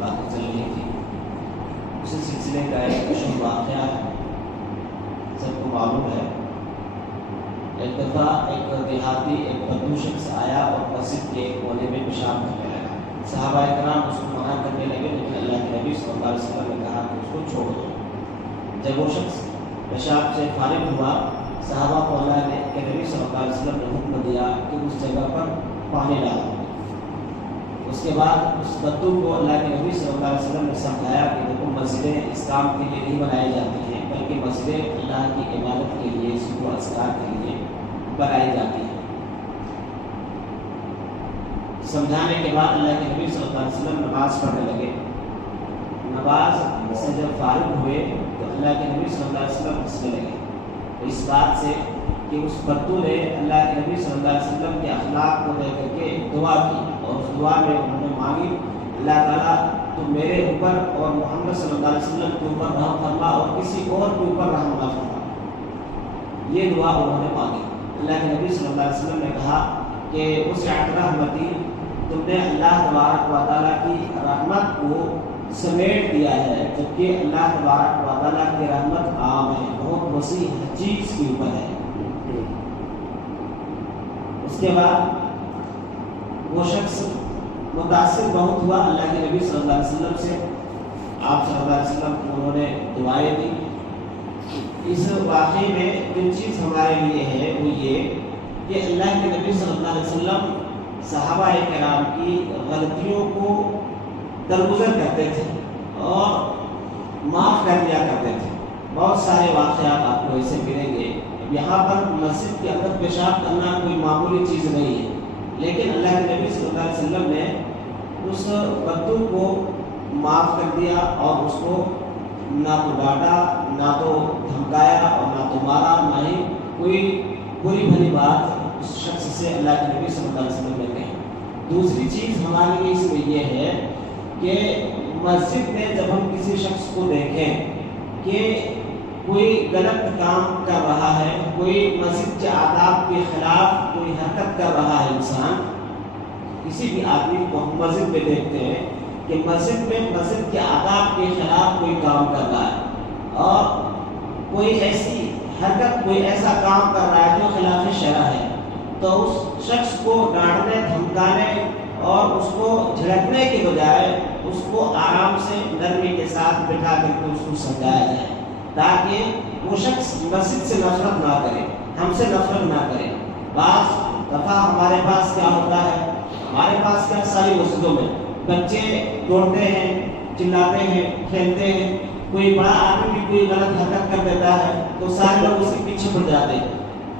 باتیں چل رہی تھی، اسی سلسلے کا ایک اہم واقعہ ہے، سب کو معلوم ہے۔ ایک دفعہ ایک دیہاتی ایک بدو شخص آیا اور مسجد کے ایک کونے میں پیشاب کرنے لگا۔ صحابہ کرام اس کو منع کرنے لگے، لیکن اللہ کے نبی صلی اللہ علیہ وسلم نے کہا کہ اس کو چھوڑ دو۔ جب وہ شخص پیشاب سے فارغ ہوا، صحابہ کو اللہ کے نبی صلی اللہ علیہ وسلم نے حکم دیا کہ اس جگہ پر پانی ڈالو۔ اس کے بعد اس بدو کو اللہ کے نبی صلی اللہ علیہ وسلم نے سمجھایا کہ دیکھو مسجدیں اس کام کے لیے نہیں بنائی جاتی ہیں، بلکہ مسجدیں اللہ کی عبادت کے لیے، ذکر و اذکار کے لیے بنائی جاتی ہیں۔ سمجھانے کے بعد اللہ کے نبی صلی اللہ علیہ وسلم نماز پڑھنے لگے۔ نماز سے جب فارغ ہوئے تو اللہ کے نبی صلی اللہ علیہ وسلم ہنسنے لگے اس بات سے کہ اس بدو نے اللہ کے نبی صلی اللہ علیہ وسلم کے اخلاق کو دیکھ کر کے دعا کی، اور اس دعا میں انہوں نے مانگی اللہ تعالیٰ تو میرے اوپر اور محمد صلی اللہ علیہ وسلم کے اوپر رحم فرما اور کسی اور کے اوپر رحم نہ فرما۔ یہ دعا انہوں نے مانگی۔ اللہ کے نبی صلی اللہ علیہ وسلم نے کہا کہ اس رحمتی تم نے اللہ تبارک و تعالیٰ کی رحمت کو سمیٹ دیا ہے، جبکہ اللہ تبارک و تعالیٰ کی رحمت عام ہے، بہت وسیع ہر چیز کے اوپر ہے۔ اس کے بعد وہ شخص متاثر بہت ہوا اللہ کے نبی صلی اللہ علیہ وسلم سے۔ آپ صلی اللہ علیہ وسلم کو انہوں نے دعائیں دی۔ اس واقعے میں جو چیز ہمارے لیے ہے وہ یہ کہ اللہ کے نبی صلی اللہ علیہ وسلم صحابہ کرام کی غلطیوں کو درگزر کرتے تھے اور معاف کر دیا کرتے تھے۔ بہت سارے واقعات آپ کو ایسے ملیں گے۔ یہاں پر مسجد کے اندر پیشاب کرنا کوئی معمولی چیز نہیں ہے، لیکن اللہ کے نبی صلی اللہ علیہ وسلم نے اس بدو کو معاف کر دیا اور اس کو نہ تو ڈانٹا، نہ تو دھمکایا اور نہ تو مارا، نہ ہی کوئی بری بھلی بات اس شخص سے اللہ کے نبی صلی اللہ علیہ وسلم نے کہی۔ دوسری چیز ہمارے لیے اس میں یہ ہے کہ مسجد میں جب ہم کسی شخص کو دیکھیں کہ کوئی غلط کام کر رہا ہے، کوئی مسجد کے آداب کے خلاف کوئی حرکت کر رہا ہے انسان، کسی بھی آدمی کو ہم مسجد میں دیکھتے ہیں کہ مسجد میں مسجد کے آداب کے خلاف کوئی کام کر رہا ہے اور کوئی ایسی حرکت، کوئی ایسا کام کر رہا ہے جو خلاف شرع ہے، تو اس شخص کو ڈانٹنے، دھمکانے اور اس کو جھڑکنے کے بجائے اس کو آرام سے نرمی کے ساتھ بٹھا کر کے اس کو سمجھایا جائے، تاکہ وہ شخص مسجد سے نفرت نہ کرے، ہم سے نفرت نہ کرے۔ بعض دفعہ ہمارے پاس کیا ہوتا ہے، ہمارے پاس کیا ساری مسجدوں میں بچے دوڑتے ہیں، چلاتے ہیں، کھیلتے ہیں، کوئی بڑا آدمی بھی کوئی غلط حرکت کر دیتا ہے تو سارے لوگ اس کے پیچھے پڑ جاتے ہیں،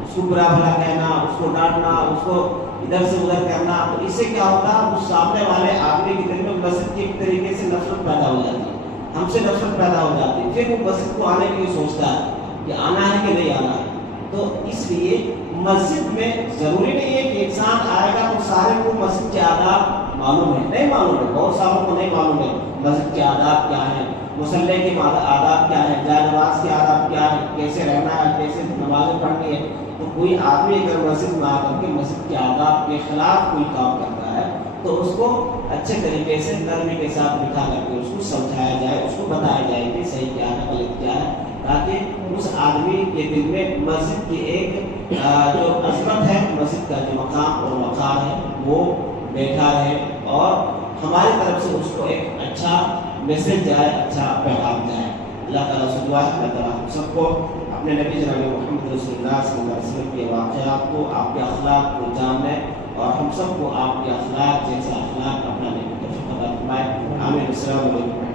اس کو برا بھلا کہنا، اس کو ڈانٹنا، اس کو ادھر سے ادھر کرنا۔ تو اس سے کیا ہوتا ہے، اس سامنے والے آدمی کے دل میں مسجد کی ایک طریقے سے نفرت پیدا ہو جاتی ہے، ہم سے نفرت پیدا ہو جاتی ہے، پھر وہ مسجد کو آنے کے لیے سوچتا ہے کہ آنا ہے کہ نہیں آنا ہے۔ تو اس لیے مسجد میں ضروری نہیں ہے کہ انسان آئے گا تو سارے کو مسجد کے آداب معلوم ہے، نہیں معلوم ہے، بہت ساروں کو نہیں معلوم ہے مسجد کے آداب کیا ہیں، مصلی کے آداب کیا ہیں، جائے نماز کے آداب کیا ہیں، کیسے رہنا ہے، کیسے نمازیں پڑھنی ہے۔ تو کوئی آدمی اگر مسجد میں آ کر کے مسجد کے آداب کے خلاف کوئی کام کرتا ہے تو اس کو اچھے طریقے سے نرمی کے ساتھ بٹھا کر کے اس کو سمجھایا جائے، اس کو بتایا جائے کہ صحیح کیا ہے، غلط کیا ہے، تاکہ اس آدمی کے دل میں مسجد کی ایک جو عظمت ہے، مسجد کا جو مقام اور وقار ہے وہ بیٹھا رہے اور ہماری طرف سے اس کو ایک اچھا میسج جائے، اچھا پیغام جائے۔ اللہ تعالیٰ سے دعا ہے اللہ تعالیٰ ہم سب کو اپنے نبی جناب محمد رسول اللہ صلی اللہ علیہ وسلم کے واقعات کو، آپ کے اخلاق کو جاننے اور ہم سب کو آپ کے اخلاق جیسا اخلاق اپنانے کی توفیق عطا فرمائے۔ آمین۔ السلام علیکم۔